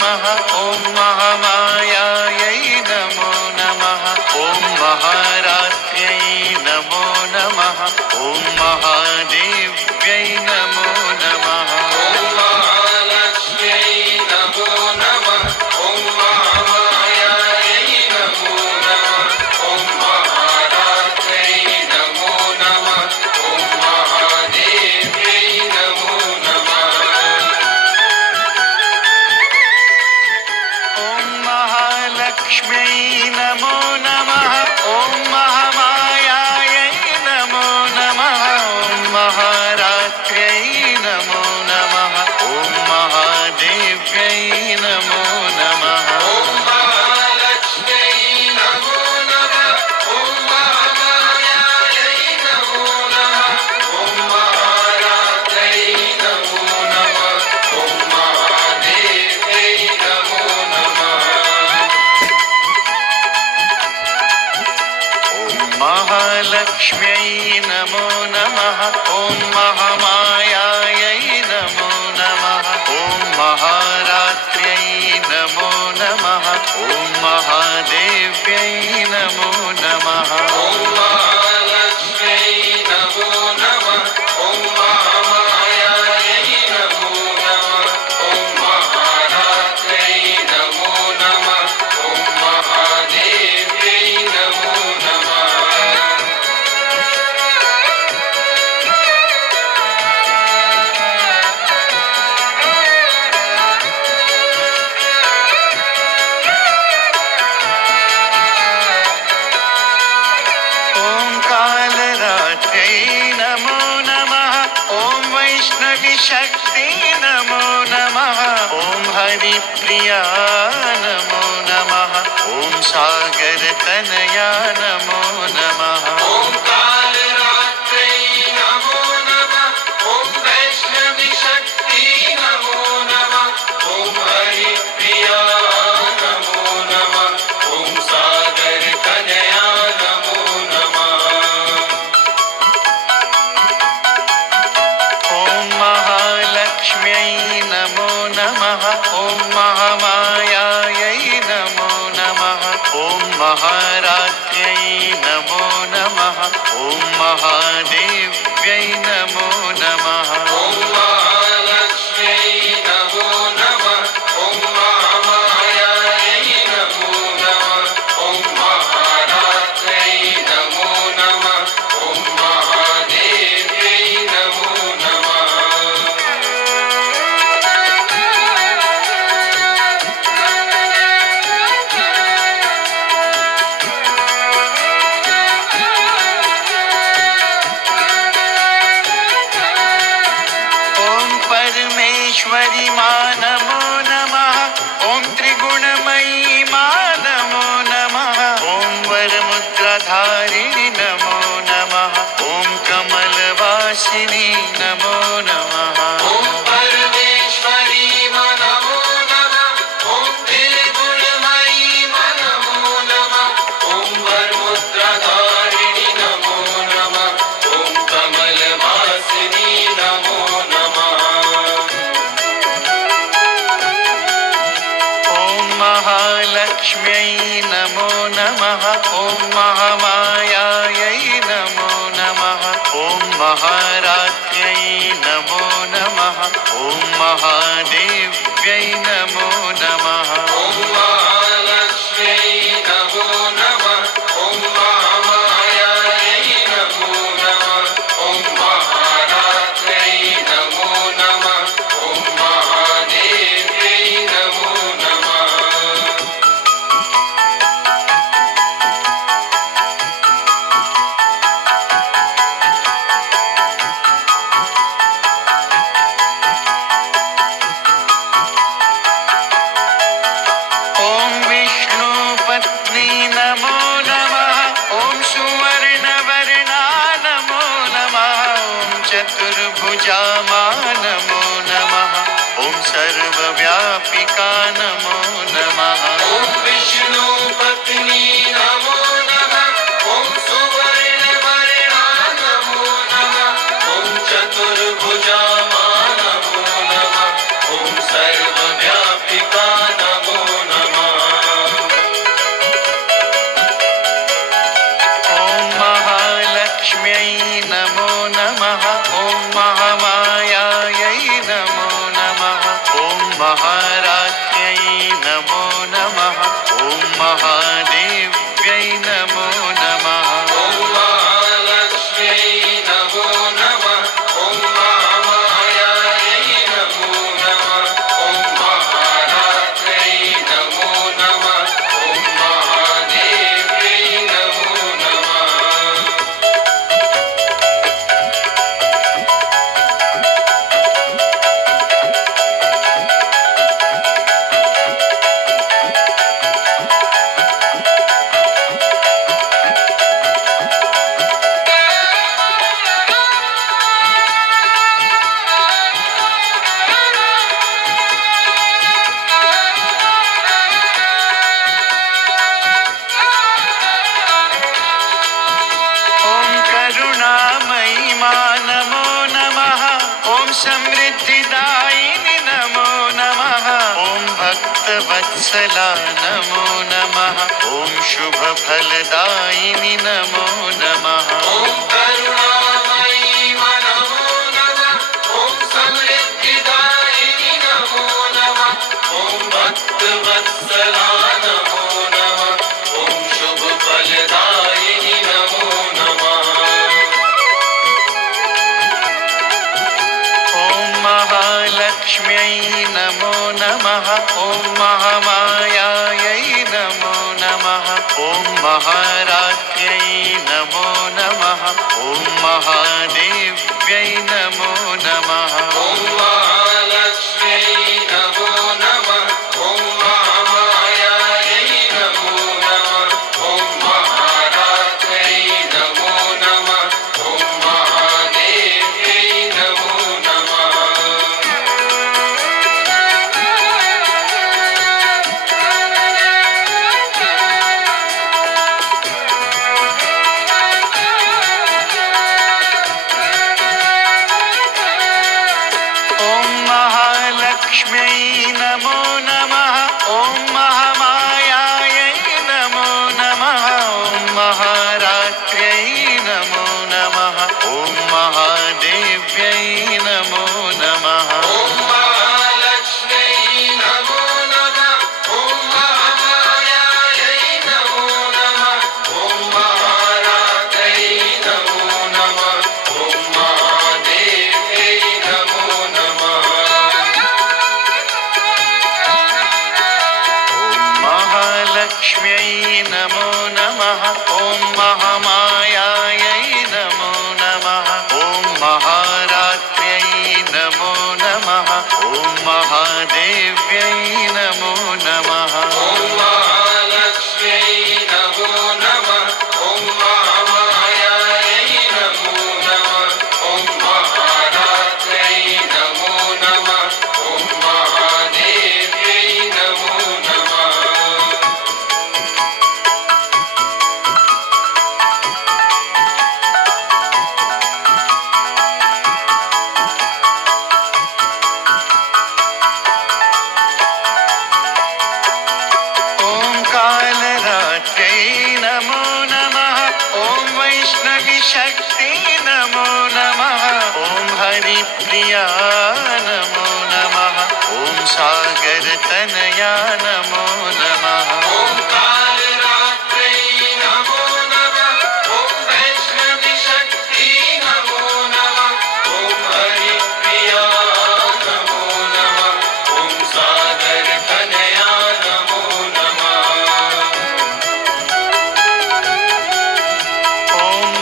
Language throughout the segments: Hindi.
नमः। ॐ महामायायै नमो नमः। ॐ महारात्र्यै नमो नमः। ॐ महादेव्यै नमो नमः। ॐ महालक्ष्म्यै नमो नमः। ॐ महामायायै नमो नमः। ॐ महारात्र्यै नमो नमः। ॐ महादेव्यै नमो नमः। ॐ महालक्ष्म्यै नमो नमः। ॐ महामायायै नमो नमः। ॐ महारात्र्यै नमो नमः। ॐ महादेव्यै नमो नमः। ॐ महालक्ष्म्यै नमो नमः। ॐ महामायायै नमो नमः। ॐ महारात्र्यै नमो नमः। ॐ महादेव्यै नमो नमः। ॐ महालक्ष्म्यै नमो नमः। ॐ महामायायै नमो नमः। ॐ महारात्र्यै नमो नमः। ॐ महादेव्यै नमो नमः। ॐ महालक्ष्म्यै नमो नमः। ॐ महामायायै नमो नमः। ॐ महारात्र्यै नमो नमः। ॐ महादेव्यै नमो नमः। ॐ कालरात्र्यै नमो नमः। ॐ वैष्णवी शक्ति नमो नमः। ॐ हरिप्रिया नमो नमः। ॐ सागरतनया नमो नमः। ॐ कालरात्र्यै नमो नमः। ॐ वैष्णवी शक्ति नमो नमः। ॐ हरिप्रिया नमो नमः। ॐ सागरतनया नमो नमः। ॐ महालक्ष्म्यै नमो नमः। ॐ महामायायै नमो नमः। ॐ महारात्र्यै नमो नमः। ॐ महादेव्यै नमो नमः। ॐ महालक्ष्म्यै नमो नमः। ॐ महामायायै नमो नमः। ॐ महारात्र्यै नमो नमः। ॐ महादेव्यै नमो नमः। ॐ परमेश्वरी मा नमो नमः। ॐ त्रिगुणमयी मा नमो नमः। ॐ वरमुद्राधारिणि नमो नमः। ॐ कमलवासिनी नमो नमः। ॐ परमेश्वरी मा नमो नमः। ॐ त्रिगुणमयी मा नमो नमः। ॐ वरमुद्राधारिणि नमो नमः। ॐ कमलवासिनी नमो नमः। ॐ महालक्ष्म्यै नमो नमः। ॐ महामायायै नमो नमः। ॐ महारात्र्यै नमो नमः। ॐ महादेव्यै नमो नमः। ॐ महालक्ष्म्यै नमो नमः। ॐ महामायायै नमो नमः। ॐ महारात्र्यै नमो नमः। ॐ महादेव्यै नमो नमः। ॐ विष्णुपत्नी नमो नमः। ॐ सुवर्णवर्णा नमो नमः। ॐ चतुर्भुजा मा नमो नमः। ॐ सर्वव्यापिका नमो नमः। ॐ विष्णुपत्नी नमो नमः। ॐ सुवर्णवर्णा नमो नमः। ॐ चतुर्भुजा मा नमो नमः। ॐ सर्वव्यापिका भक्तवत्सला नमो नमः। ॐ शुभफलदायिनि नमो नमः। ॐ करुणामयी नमो नमः। ॐ समृद्धिदायिनि नमो नमः। ॐ भक्तवत्सला नमो नमः। ॐ शुभफलदायिनि नमो नमः। ॐ महालक्ष्म्यै नमो नमः। ॐ महामायायै नमो नमः। ॐ महारात्र्यै नमो नमः। ॐ महादेव्यै नमो नमः। ॐ महालक्ष्म्यै नमो नमः। ॐ महामायायै नमो नमः। ॐ महारात्र्यै नमो नमः। ॐ महादेव्यै नमो नमः। लक्ष्म्यै नमो नमः। ॐ महामायायै नमो नमः। ॐ महारात्र्यै नमो नमः। ॐ महादेव्यै नमो नमः। ॐ महालक्ष्म्यै नमो नमः। ॐ महामायायै नमो नमः। ॐ महारात्र्यै नमो नमः। ॐ महादेव्यै नमो नमः। लक्ष्म्यै नमो नमः। ॐ महामायायै नमो नमः। ॐ महारात्र्यै नमो नमः। ॐ महादेव्यै नमो नमः। ॐ महालक्ष्म्यै नमो नमः। ॐ महामायायै नमो नमः। ॐ महारात्र्यै नमो नमः। ॐ महादेव्यै नमो नमः। नमो नमः। ॐ वैष्णवीशक्ति नमो नमः। ॐ हरिप्रिया नमो नमः। ॐ सागरतनया नमो नमः। ॐ कालरात्रै नमो नमः। ॐ वैष्णवीशक्ति नमो नमः। ॐ हरिप्रिया नमो नमः। ॐ सागरतनया नमो नमः।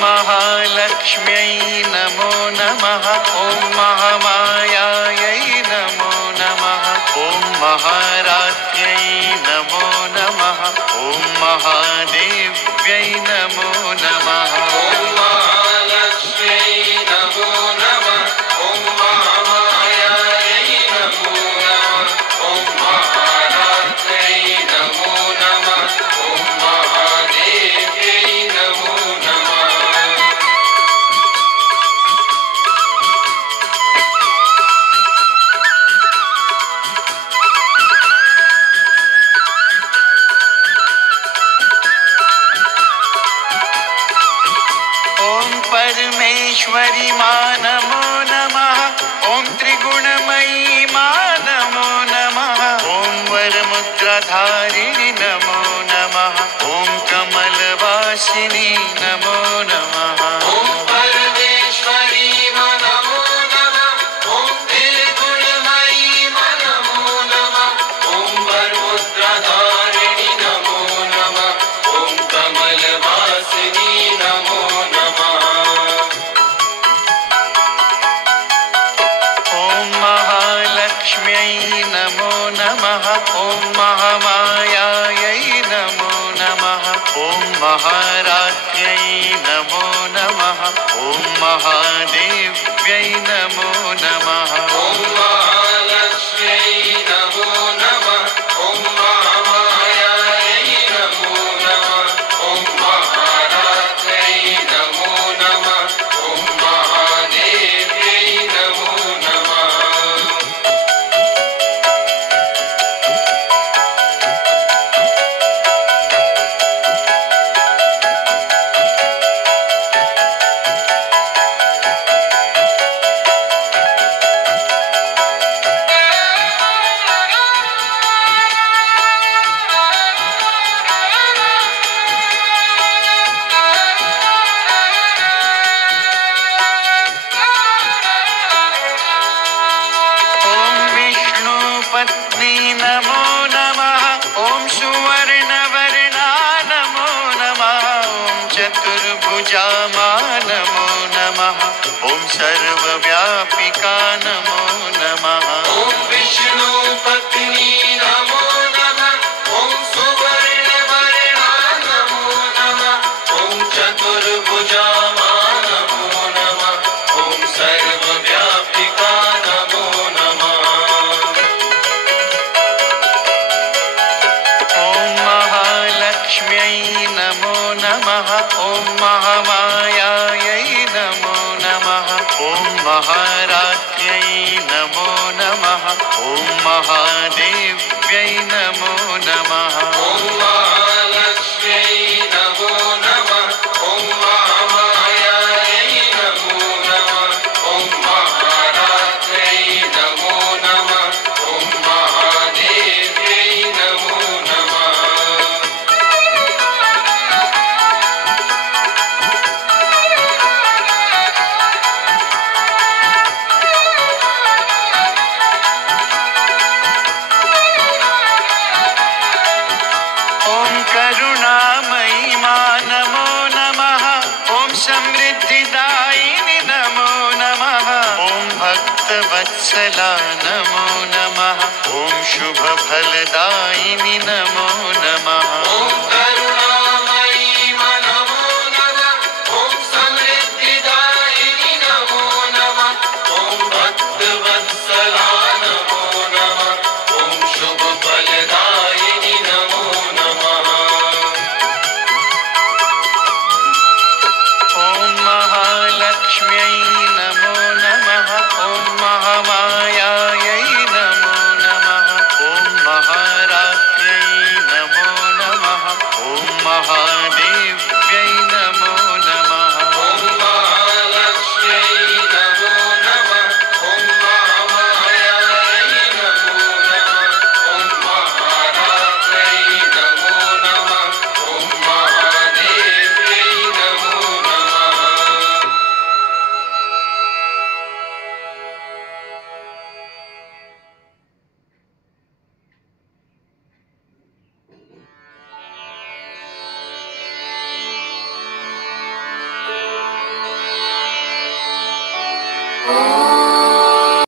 महालक्ष्म्यै नमो नमः। ॐ महामायायै नमो नमः। ॐ महारात्र्यै नमो नमः। ॐ महादेव्यै नमो नमः। ॐ महालक्ष्म्यै नमो नमः। ॐ महामायायै नमो नमः। ॐ महारात्र्यै नमो नमः। ॐ महादेव्यै नमो नमः। परमेश्वरी मा नमो नमः। ॐ त्रिगुणमयी मा नमो नमः। ॐ वरमुद्राधारिणि नमो नमः। ॐ कमलवासिनी नमो नमः। ॐ परमेश्वरी मा नमो नमः। ॐ त्रिगुणमयी मा नमो नमः। ॐ वरमुद्राधारिणि नमो नमः। ॐ कमलवासिनी नमो नमः। लक्ष्म्यै नमो नमः। ॐ महामायायै नमो नमः। ॐ महारात्र्यै नमो नमः। ॐ महादेव्यै नमो नमः। ॐ महालक्ष्म्यै नमो नमः। ॐ महामायायै नमो नमः। ॐ महारात्र्यै नमो नमः। ॐ महादेव्यै नमो नमः। सर्वव्यापिका नमो नमः। ॐ विष्णु पत्नी नमो नमः। ॐ सुवर्णवर्णा नमो नमः। ॐ चतुर्भुजा नमो नमः। ॐ सर्वव्यापिका नमो नमः। ॐ महालक्ष्म्यै नमो नमः। ॐ महामायायै नमो नमः। ॐ महारात्र्यै नमो नमः। ॐ महादेव्यै नमो नमः। ॐ महालक्ष्म्यै नमो नमः। ॐ महामायायै नमो नमः। ॐ महारात्र्यै नमो नमः। ॐ महादेव्यै नमो नमः। ॐ करुणामयी मा नमो नमः। ॐ समृद्धिदायिनि नमो नमः। ॐ भक्तवत्सला नमो नमः। ॐ शुभफलदायिनि नमो